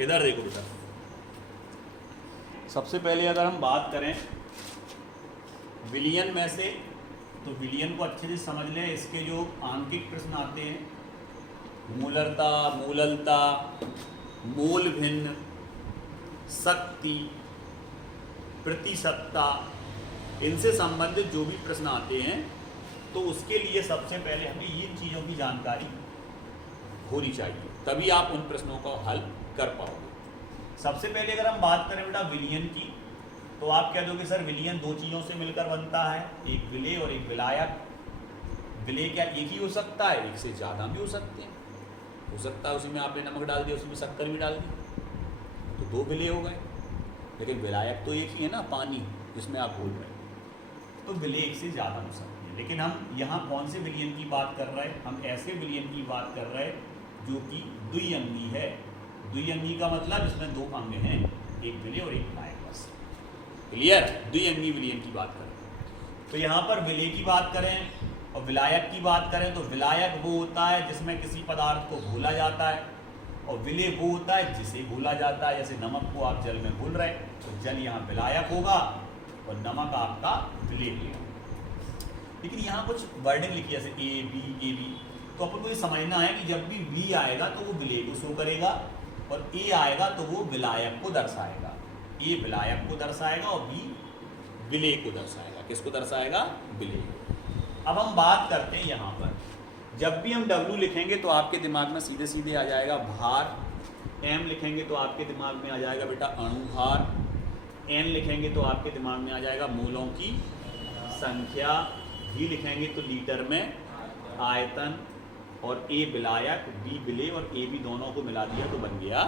इधर देखो बेटा, सबसे पहले अगर हम बात करें विलियन में से, तो विलियन को अच्छे से समझ लें। इसके जो आंकिक प्रश्न आते हैं, मूलरता, मूललता, मूल भिन्न, शक्ति, प्रतिशतता, इनसे संबंधित जो भी प्रश्न आते हैं, तो उसके लिए सबसे पहले हमें इन चीज़ों की जानकारी होनी चाहिए, तभी आप उन प्रश्नों को हल कर पाओगे। सबसे पहले अगर हम बात करें बेटा विलियन की, तो आप कह दोगे सर विलियन दो चीज़ों से मिलकर बनता है, एक विलेय और एक विलायक। विलेय क्या एक ही हो सकता है? एक से ज़्यादा भी हो सकते हैं। हो सकता है उसी में आपने नमक डाल दिया, उसी में शक्कर भी डाल दी, तो दो विलेय हो गए। लेकिन विलायक तो एक ही है ना, पानी जिसमें आप घोल रहे हैं। तो विलेय एक से ज़्यादा हो सकती है। लेकिन हम यहाँ कौन से विलियन की बात कर रहे हैं? हम ऐसे विलियन की बात कर रहे हैं जो कि द्विअंगी है। द्विअंगी का मतलब इसमें दो अंग हैं, एक विलेय और एक विलायक। बस क्लियर? द्विअंगी विलियन की बात करें तो यहाँ पर विलेय की बात करें और विलायक की बात करें तो विलायक वो होता है जिसमें किसी पदार्थ को घोला जाता है, और विलेय वो होता है जिसे घोला जाता है। जैसे नमक को आप जल में घोल रहे हैं तो जल यहाँ विलायक होगा और नमक आपका विलेय होगा। लेकिन यहाँ कुछ वर्डिंग लिखी है जैसे ए बी, तो अपन को ये समझना है कि जब भी बी आएगा तो वो विलेय को शो करेगा और ए आएगा तो वो विलायक को दर्शाएगा। ए विलायक को दर्शाएगा और बी विलेय को दर्शाएगा। किसको दर्शाएगा? विलेय। अब हम बात करते हैं यहाँ पर, जब भी हम W लिखेंगे तो आपके दिमाग में सीधे सीधे आ जाएगा भार। M लिखेंगे तो आपके दिमाग में आ जाएगा बेटा अणुभार। N लिखेंगे तो आपके दिमाग में आ जाएगा मोलों की संख्या। V लिखेंगे तो लीटर में आयतन, और A विलायक, B विलेय और AB दोनों को मिला दिया तो बन गया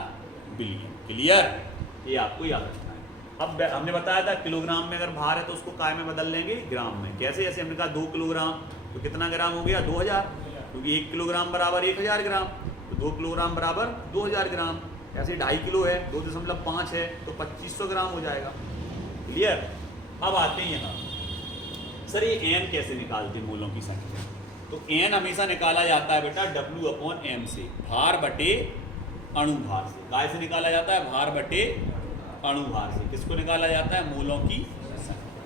बिलियन। क्लियर? ये आपको याद रखना है। अब हमने बताया था किलोग्राम में अगर भार है तो उसको काय में बदल लेंगे? ग्राम में। कैसे? जैसे हमने कहा 2 किलोग्राम, तो कितना ग्राम हो गया? 2000, क्योंकि 1 किलोग्राम बराबर 1000 ग्राम, तो 2 किलोग्राम बराबर 2000 ग्राम। ऐसे 2.5 किलो है, 2.5 है, तो 2500 ग्राम हो जाएगा। क्लियर? अब आते हैं यहाँ, सर ये n कैसे निकालते हैं मोलों की संख्या? तो n हमेशा निकाला जाता है बेटा W/m से, भार बटे अणुभार से। काय से निकाला जाता है? भार बटे अणुभार से। किसको निकाला जाता है? मोलों की संख्या।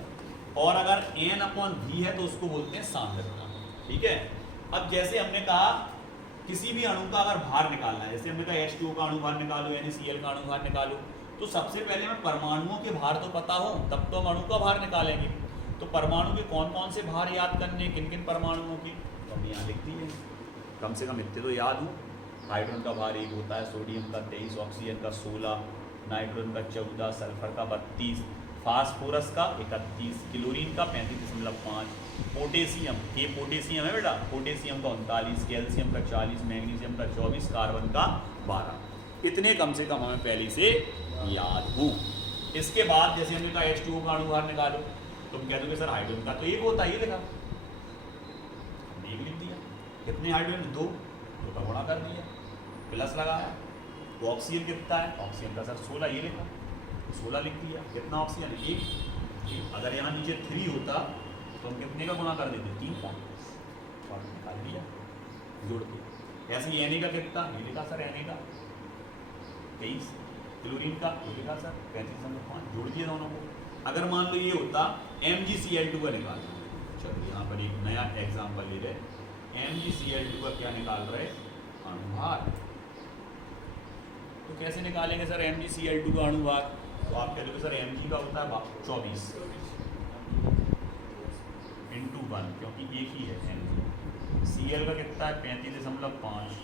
और अगर n/v है तो उसको बोलते हैं सांद्रता। ठीक है? अब जैसे हमने कहा किसी भी अणु का अगर भार निकालना है, जैसे हमने कहा H2O का अणुभार निकालो, NaCl का अणुभार निकालो, तो सबसे पहले हमें परमाणुओं के भार तो पता हो, तब तो हम अणु का भार निकालेंगे। तो परमाणु के कौन कौन से भार याद करने, किन किन परमाणुओं की, तो हमने यहाँ लिख दी है। कम से कम इतने तो याद हो। हाइड्रोजन का भार 1 होता है, सोडियम का 23, ऑक्सीजन का 16, नाइट्रोजन का 14, सल्फर का 32, फास्फोरस का 31, क्लोरीन का 35.5, पोटेशियम, ये पोटेशियम है बेटा, पोटेशियम का 39, कैल्शियम का 40, मैग्नीशियम का 24, कार्बन का 12। इतने कम से कम हमें पहले से याद हो। इसके बाद जैसे हमने कहा H2O का अणुभार निकालो, तुम कह दोगे सर हाइड्रोजन का तो 1 होता है, ये लिखा, 1 लिख दिया। कितने हाइड्रोजन? 2 का गुणा कर दिया, प्लस लगाया। तो ऑक्सीजन कितना है? ऑक्सीजन का सर 16, ये लिखा, 16 लिख दिया। कितना ऑक्सीजन? 1। अगर यहाँ नीचे 3 होता तो हम कितने का गुणा कर देते? 3 का, और निकाल दिया जोड़ के। ऐसे ही Na का कितना? ये लिखा सर, Na का 23, क्लोरीन का ये लिखा सर 35.5, जोड़ दिया दोनों को। अगर मान लो ये होता MgCl2 का निकालना, चलो यहाँ पर एक नया एग्जाम्पल ले रहे, MgCl2 का क्या निकाल रहे? अणुभार। तो कैसे निकालेंगे सर MgCl2 का अणुभार? तो आप कह दोगे सर Mg का होता है 24 × 1, क्योंकि एक ही है Mg। Cl का कितना है? 35.5,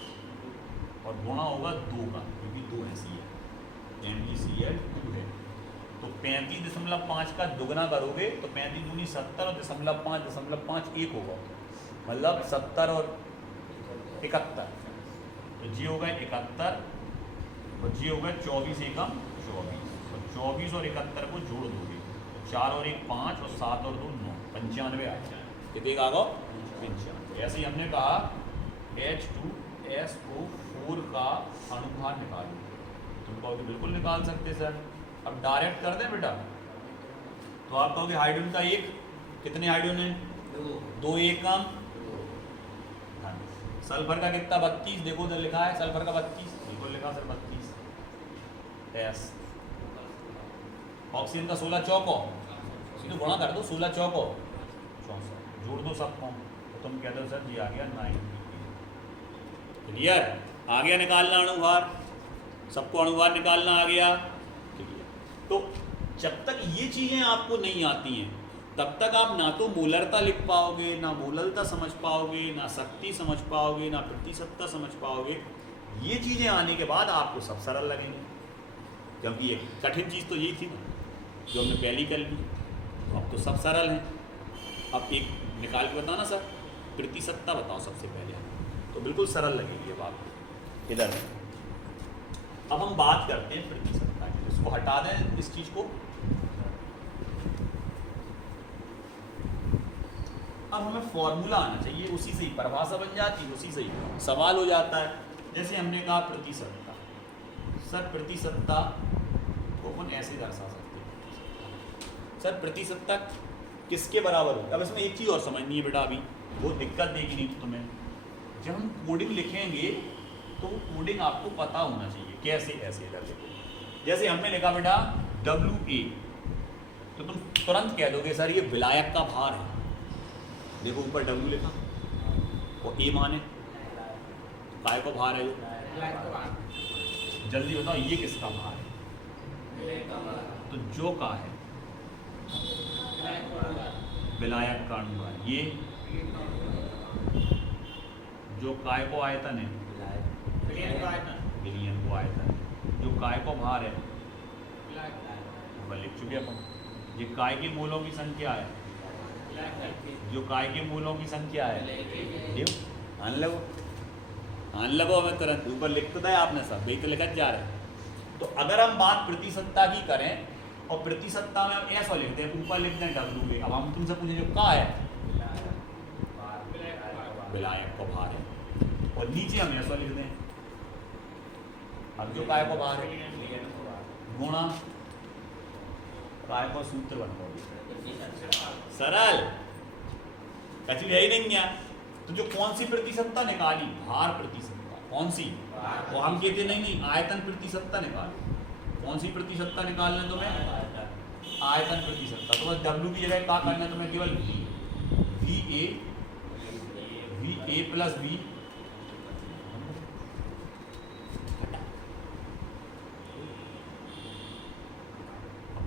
और गुणा होगा 2 का, क्योंकि 2 है Cl, MgCl2 है। तो 35.5 का दुगना करोगे तो 35 दूनी 70 और 0.5 1 होगा, मतलब 70 और 71, तो जी होगा 71 और जी होगा 24 एकम 24, तो 24 और 71 को जोड़ दोगे तो 4 और 1 5 और 7 और 2 9, 95 आ जाए। कितने का आगा? 95। ऐसे ही हमने कहा H2SO4 का अणुभार निकालो, तुम कहोगे बिल्कुल निकाल सकते सर। अब डायरेक्ट कर दें बेटा, तो आप कहोगे हाइड्रोजन का 1, कितने हाइड्रोजन है? 2 एकम। सल्फर का कितना? 32, देखो उधर लिखा है सल्फर का 32, बिल्कुल लिखा सर 32। एस ऑक्सीजन का 16 चौको सीधे गुणा कर दो 16 चौको 64 जोड़ दो सबको तो तुम कहते हो सर जी आ गया 90। क्लियर? आ गया निकालना अणुभार, सबको अणुभार निकालना आ गया। क्लियर? तो जब तक ये चीज़ें आपको नहीं आती हैं तब तक आप ना तो मोलरता लिख पाओगे, ना मोललता समझ पाओगे, ना शक्ति समझ पाओगे, ना प्रतिशतता समझ पाओगे। ये चीज़ें आने के बाद आपको सब सरल लगेंगे, क्योंकि ये कठिन चीज़ तो यही थी ना जो हमने पहली कर ली। अब तो सब सरल हैं। अब एक निकाल के बताना सर, प्रतिशतता बताओ सबसे पहले, तो बिल्कुल सरल लगेगी ये बात। इधर अब हम बात करते हैं प्रतिशतता की, इसको हटा दें इस चीज़ को। अब हमें फॉर्मूला आना चाहिए, उसी से ही परिभाषा बन जाती है, उसी से ही सवाल हो जाता है। जैसे हमने कहा प्रतिशतता, सर प्रतिशतता को अपन ऐसे दर्शा सकते हैं, सर प्रतिशतता किसके बराबर हो। अब इसमें एक चीज़ और समझनी है बेटा, अभी वो दिक्कत देगी नहीं तो तुम्हें। जब हम कोडिंग लिखेंगे तो कोडिंग आपको पता होना चाहिए कैसे ऐसे इधर लिखेंगे। जैसे हमने लिखा बेटा WA, तो तुम तुरंत कह दोगे सर ये विलायक का भार है। देखो ऊपर W लिखा और A माने काय को भार है जो, जल्दी बताओ ये किसका भार है? तो जो का है विलायक का अणुभार, ये जो काय को आयतन है विलयन को आयतन है, जो काय को भार है ऊपर लिख चुके अपन। ये काय के मूलों की संख्या है, जो काय के मूलों की संख्या है आन लगो हमें तुरंत ऊपर लिख तो दिया आपने सब, वही तो लिखा जा रहा है। तो अगर हम बात प्रतिशतता की करें और प्रतिशतता में ऐसा लिखते हैं, ऊपर लिखते हैं WA। अब हम तुमसे पूछे जो का है विलायक को भार है, और नीचे हम ऐसा लिख दें अब जो काय को भार है गुणा काय को सूत्र बनवाओगे, सरल कचू यही नहीं है। तो जो कौन सी प्रतिशतता निकाली, भार प्रतिशतता, कौन सी, वो हम कहते नहीं आयतन प्रतिशतता निकाली। कौन सी प्रतिशतता निकालना तुम्हें, आयतन प्रतिशतता। तो बस W की जगह क्या करना है तुम्हें, केवल VA प्लस B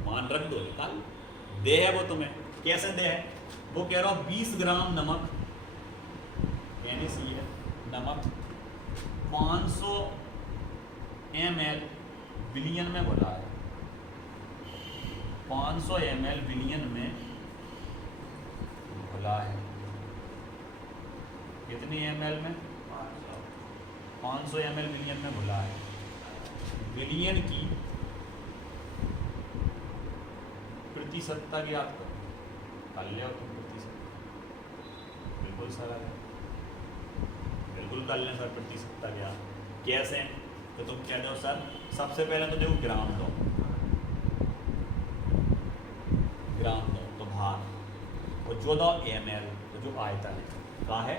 मान रख दो, निकाल दे है वो तुम्हें। कैसे दे है वो कह रहा हूँ 20 ग्राम नमक NaCl नमक 500 ml विलियन में घुला है, 500 ml विलियन में घुला है। कितनी ml में, 500 ml विलियन में घुला है। विलियन की प्रतिशतता ज्ञात करो, कर ले तुम प्रतिशत, बिल्कुल सरल है, बिल्कुल कर लें सर प्रतिशतता ज्ञात। कैसे, तो तुम कह दो सर सबसे पहले तो देखो ग्राम दो, ग्राम दो तो भार, और जो दो ml, तो जो आयतन है का है,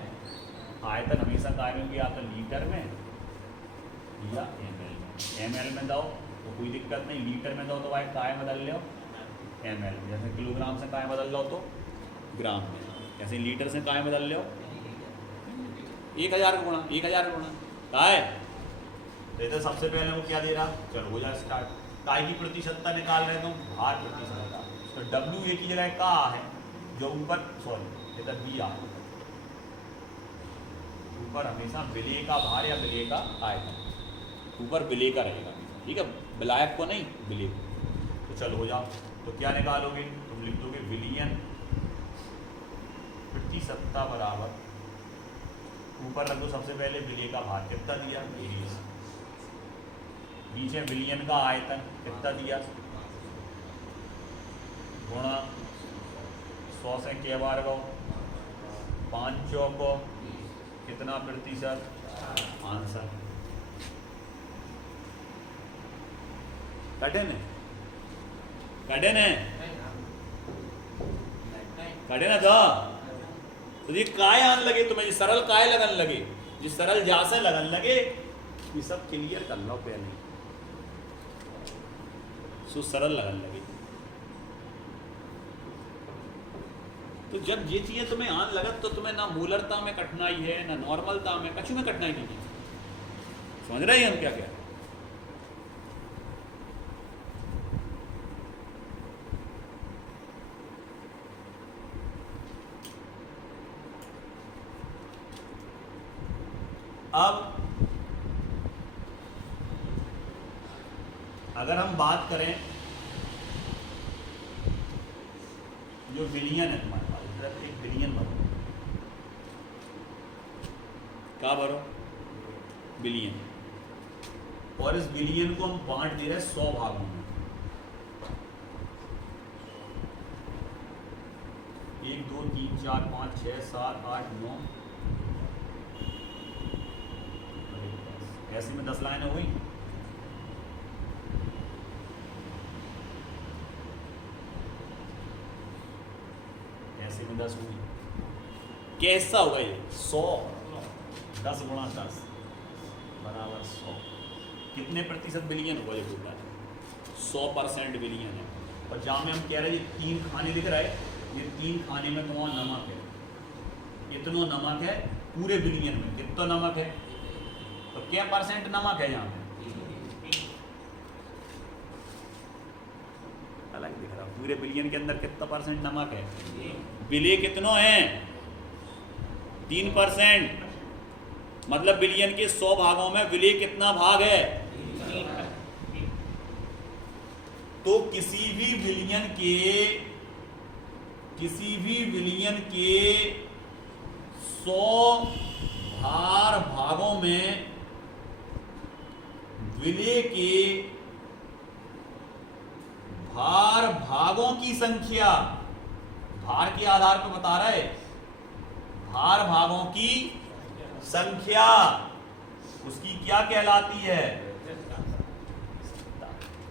आयतन हमेशा काय में भी आता लीटर में या ml में दो तो कोई दिक्कत नहीं, लीटर में दो तो भाई काय बदल लो ml में। जैसे किलोग्राम से काय बदल लो तो ग्राम में, जैसे लीटर से काय बदल लो 1000 गुणा 1000 गुणा काय। तो सबसे पहले वो क्या दे रहा, चलो हो जाए स्टार्ट। काय की प्रतिशतता निकाल रहे तो भार प्रतिशतता, तो WA की जगह का है जो ऊपर, सॉरी इधर B आ, ऊपर हमेशा विलेय का भार या विलेय का आयतन, ऊपर विलेय का रहेगा, ठीक है, विलायक को नहीं विलेय। तो चलो हो जाओ, तो क्या निकालोगे, तुम लिख दोगे विलियन प्रतिशतता बराबर, ऊपर रख दो सबसे पहले विलेय का भार कितना दिया 20, नीचे विलियन का आयतन कितना दिया गुणा 100 से के बार गो 5 चौको कितना प्रतिशत, आंसर। कठिन है, कठिन है, कठिन है तो ये काय आने लगे तुम्हें, सरल काय लगन लगे, जिस सरल जा से लगन लगे, ये सब क्लियर कर लो पहले। सो सरल लगन लगे। तो जब ये चीज़ें तुम्हें आन लगत तो तुम्हें ना मूलरता में कठिनाई है, ना नॉर्मलता में, कछु में कठिनाई नहीं है। समझ रहे हैं हम क्या क्या? अब अगर हम बात करें जो बिलियन है तुम्हारे पास, इधर एक बिलियन भरो, क्या भरो? बिलियन। और इस बिलियन को हम बांट दे रहे हैं 100 भागों में। 1 2 3 4 5 6 7 8 9, ऐसे में 10 लाइनें हुई। ऐसे में 10 हुई। कैसा होगा ये? 100 10 गुणा 10 बराबर 100। कितने प्रतिशत बिलियन होगा ये बोला है? 100% बिलियन है। और जहाँ में हम कह रहे हैं ये 3 खाने दिख रहा है, ये 3 खाने में तुम्हारा नमक है, इतना नमक है पूरे बिलियन में। कितना नमक है? तो क्या % नमक है यहाँ पे? अलग दिख रहा, पूरे बिलियन के अंदर कितना % नमक है? विलेय कितनो है? 3%। मतलब बिलियन के 100 भागों में विलेय कितना भाग है? तो किसी भी बिलियन के 100 भागों में विलेय के भागों की संख्या, भार के आधार पर बता रहा है, भागों की संख्या उसकी क्या कहलाती है?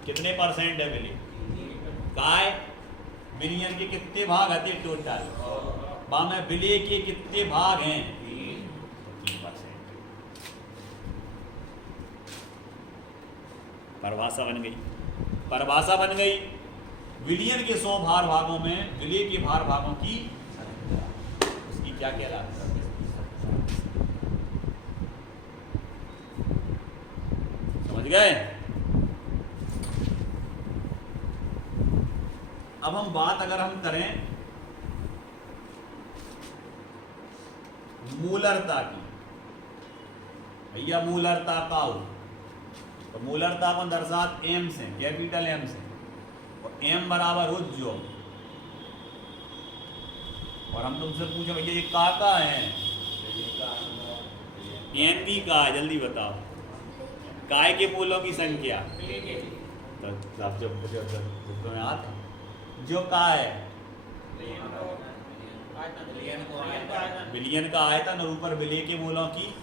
कितने % है विलेय? काय बिलियन के कितने भाग आते टोटल? में विलेय के कितने भाग हैं? 3%। परिभाषा बन गई। विलियन के 100 भागों में विलेय के भागों की उसकी क्या कहलाती है? समझ गए? अब हम बात अगर हम करें मूलरता की, भैया मूलरता का हो, तो मूलरता को दर्शात M से, कैपिटल M से, और M बराबर हो जो। और हम तुमसे पूछे भैया ये का है? N भी का है, जल्दी बताओ। काय के मूलों की संख्या तो जब में आता जो का है बिलियन का आयतन और ऊपर विलेय के मूलों की।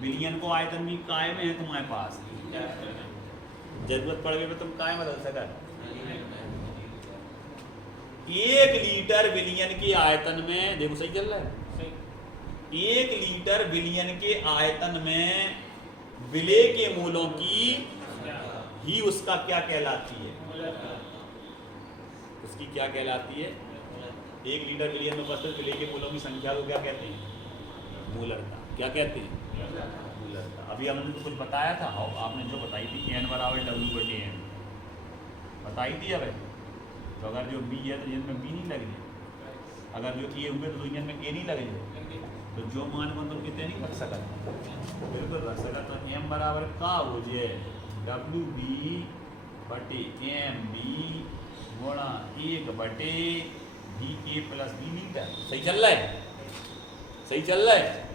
बिलियन को आयतन भी काय में है तुम्हारे पास, जरूरत पड़ गई तो तुम काय बदल सका। 1 लीटर बिलियन के आयतन में, देखो सही चल रहा है, 1 लीटर बिलियन के आयतन में विलेय के मूलों की ही उसका क्या कहलाती है? उसकी क्या कहलाती है? 1 लीटर बिलियन में उपस्थित विलेय के मूलों की संख्या को क्या कहते हैं? मूलरता। क्या कहते हैं? मूलरता। अभी हमने तो कुछ बताया था, आपने जो बताई थी n बराबर W/n बताई थी। अब तो अगर जो b है तो इनमें b नहीं लगेगी, अगर जो a हुए तो इनमें a नहीं लगेगी, तो जो मान को तुम कितने नहीं रख सकता, बिल्कुल रख सकता। तो m बराबर का हो जाए WB/MB गुणा 1/VA + B लीटर। सही चल रहा है? सही चल रहा है?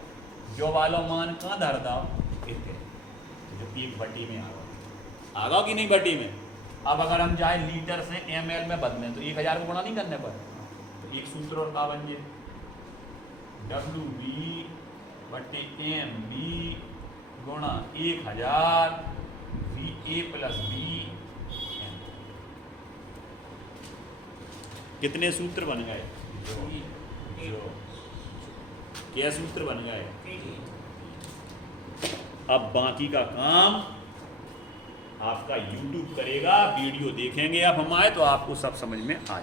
जो वालों मान कहाँ धर दो, जो 1/T में आ गया कि नहीं बटी में। अब अगर हम जाए लीटर से ml में बदलें तो 1000 को गुणा नहीं करने पर तो एक सूत्र और का बन जाए WB/MB गुणा 1000 VA + B। कितने सूत्र बन गए? जो क्या सूत्र बन गए? अब बाकी का काम आपका YouTube करेगा, वीडियो देखेंगे आप हमारे, तो आपको सब समझ में आ